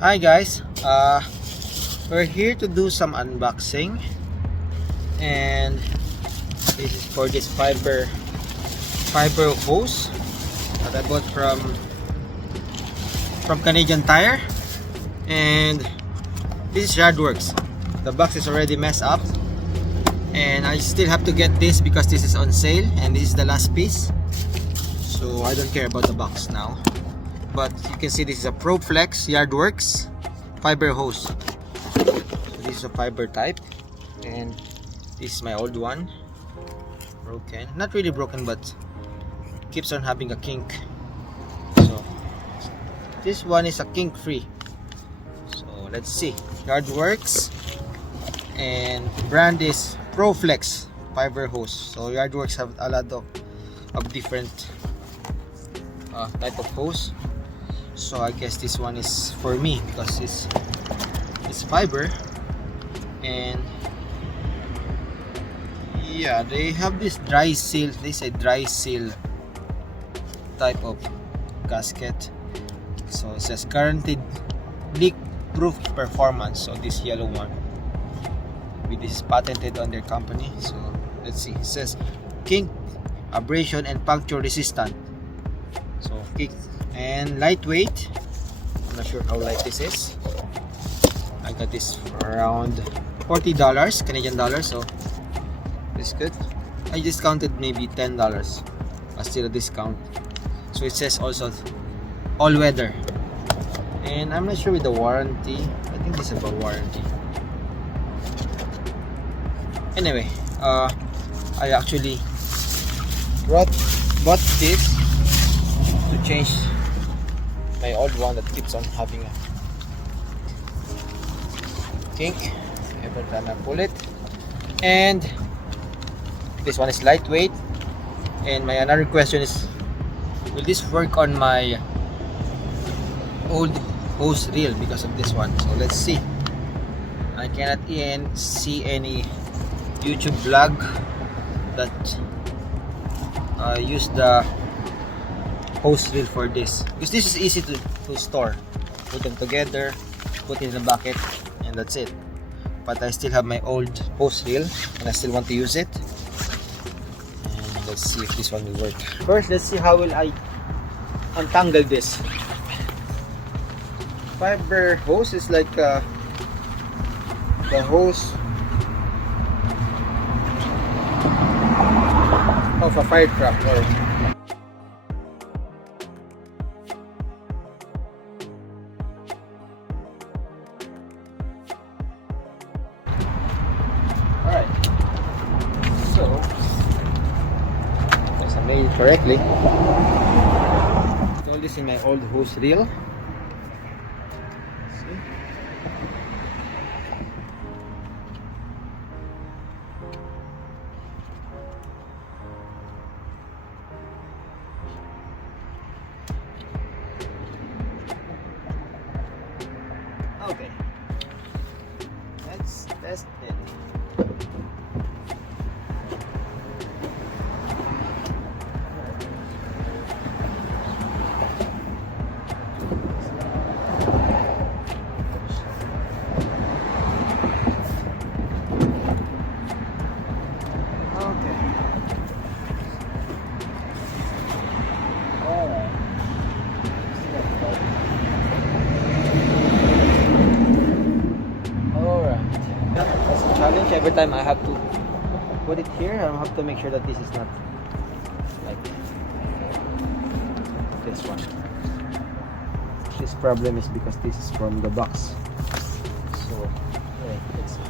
Hi guys, we're here to do some unboxing, and this is for this fiber hose that I bought from Canadian Tire, and this is Yardworks. The box is already messed up, and I still have to get this because this is on sale and this is the last piece, so I don't care about the box now. But you can see this is a Proflex Yardworks fiber hose. So this is a fiber type, and this is my old one, broken, not really broken, but keeps on having a kink. So this one is a kink free. So let's see, Yardworks, and brand is Proflex fiber hose. So Yardworks have a lot of different type of hose. So I guess this one is for me because it's fiber, and yeah, they have this dry seal. This is a dry seal type of gasket. So it says guaranteed leak proof performance. So this yellow one, this is patented on their company. So let's see, it says kink, abrasion and puncture resistant. So kink and lightweight. I'm not sure how light this is. I got this for around $40 Canadian dollars, so it's good. I discounted maybe $10, but still a discount. So it says also all weather, and I'm not sure with the warranty. I think this is about warranty. Anyway, I actually bought this to change my old one that keeps on having a kink every time I pull it. And this one is lightweight. And my another question is, will this work on my old hose reel because of this one? So let's see. I cannot even see any YouTube vlog that use the hose reel for this, because this is easy to store. Put them together, put it in a bucket, and that's it. But I still have my old hose reel and I still want to use it. And let's see if this one will work. First, let's see how will I untangle this. Fiber hose is like the hose of a firecracker. Alright, so yes, I made it correctly. All this in my old hose reel. See? Okay, let's test it. Challenge. Every time I have to put it here, I have to make sure that this is not like this one. This problem is because this is from the box. So let's see.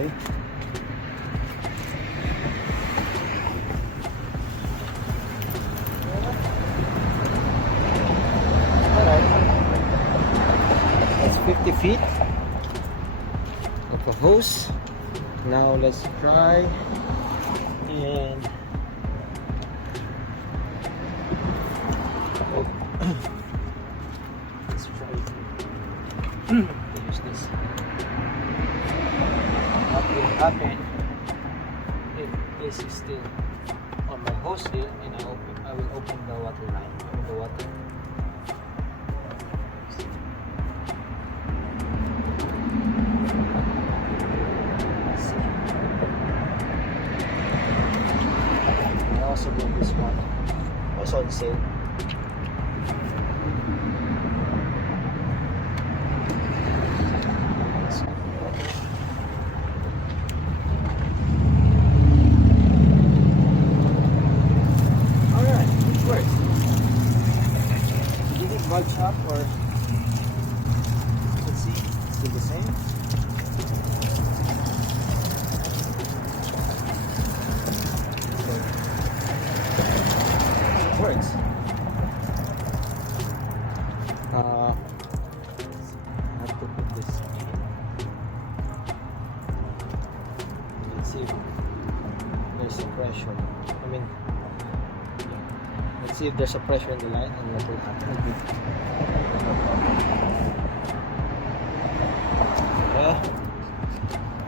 Okay. Alright. of a hose. Now let's try and let's try to use this. What will happen if this is still on my hose here, and I will open the water line, the water. I also do this one, also on sale. Bulge up, or let's see, still the same. It works. I have to put this in. Let's see if there's a pressure. Let's see if there's a pressure in the line and what will happen.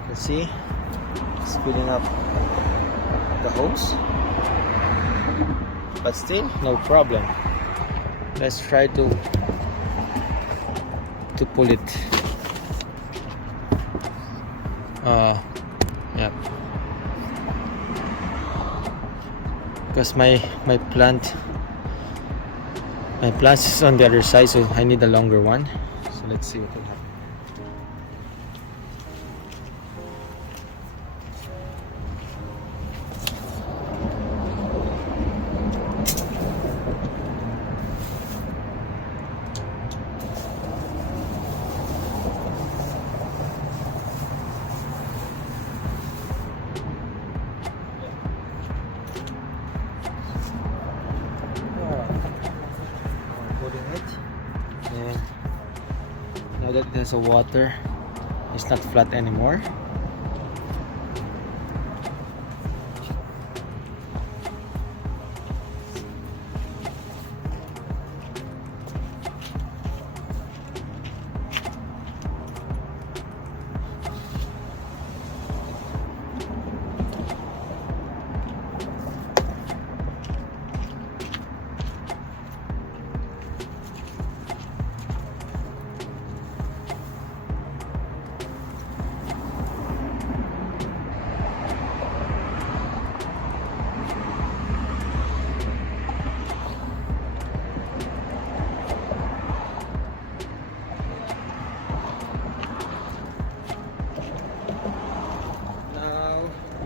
You can see it's filling up the hose, but still no problem. Let's try to pull it. Yeah, because my plant is on the other side, so I need a longer one. So let's see what will happen. And now that there's a water, it's not flat anymore.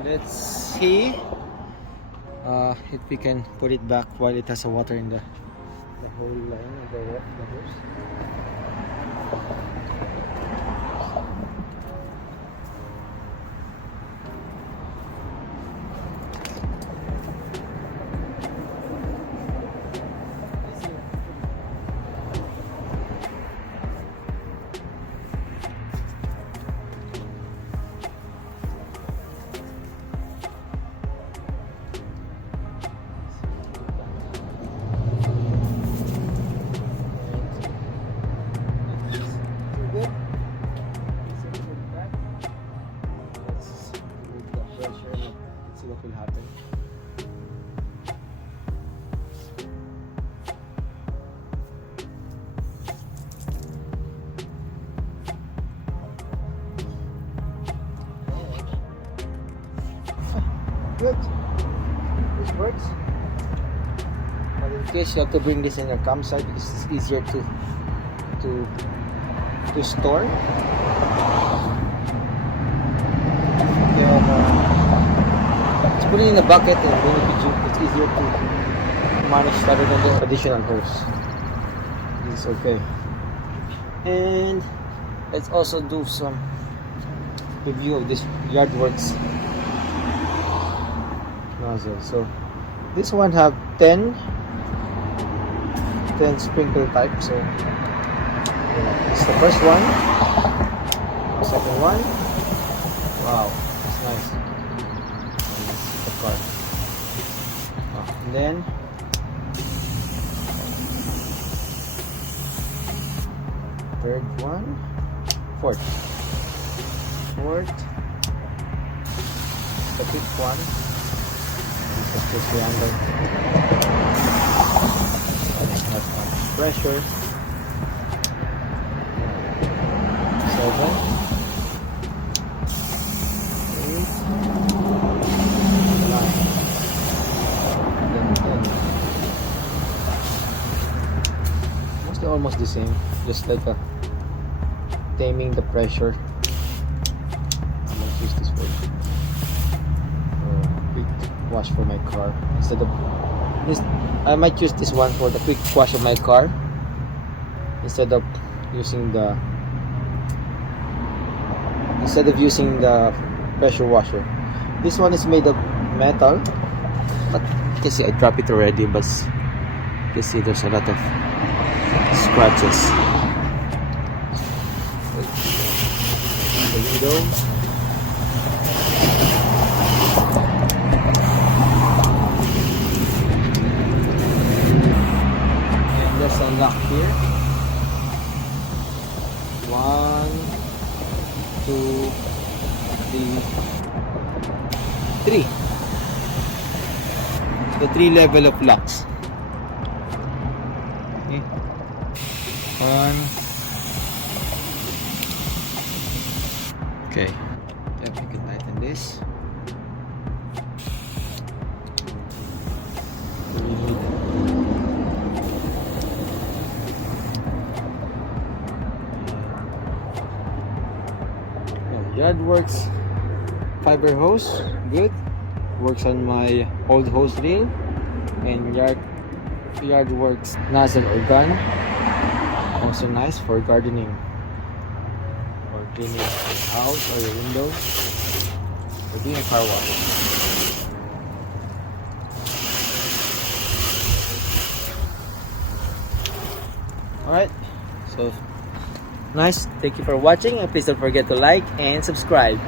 Let's see if we can put it back while it has a water in the whole line of the hose. What will happen. Good. This works. But in case you have to bring this in your campsite, it's easier to store. Put it in a bucket and then it's easier to manage rather than the additional hose. This is okay. And let's also do some review of this Yardworks nozzle. So this one have 10 sprinkle type. So it's the first one, the second one, Wow, that's nice. That's the car. And then third one, fourth, the fifth one. Just push the handle. That's not pressure. 7, 8, 9, 10. Mostly almost the same, just like taming the pressure. I'm gonna use this for quick wash for my car instead of this. I might use this one for the quick wash of my car instead of using the pressure washer. This one is made of metal, but you can see I dropped it already, but you can see there's a lot of scratches. The window. And there's a lock here. 1, 2, 3. The 3 level of locks. Okay. 1. Okay. Yep, you can tighten this. Yardworks fiber hose, good. Works on my old hose reel. And Yardworks nozzle or gun, also nice for gardening or cleaning your house or your window or doing a car wash. Alright, so nice. Thank you for watching, and please don't forget to like and subscribe.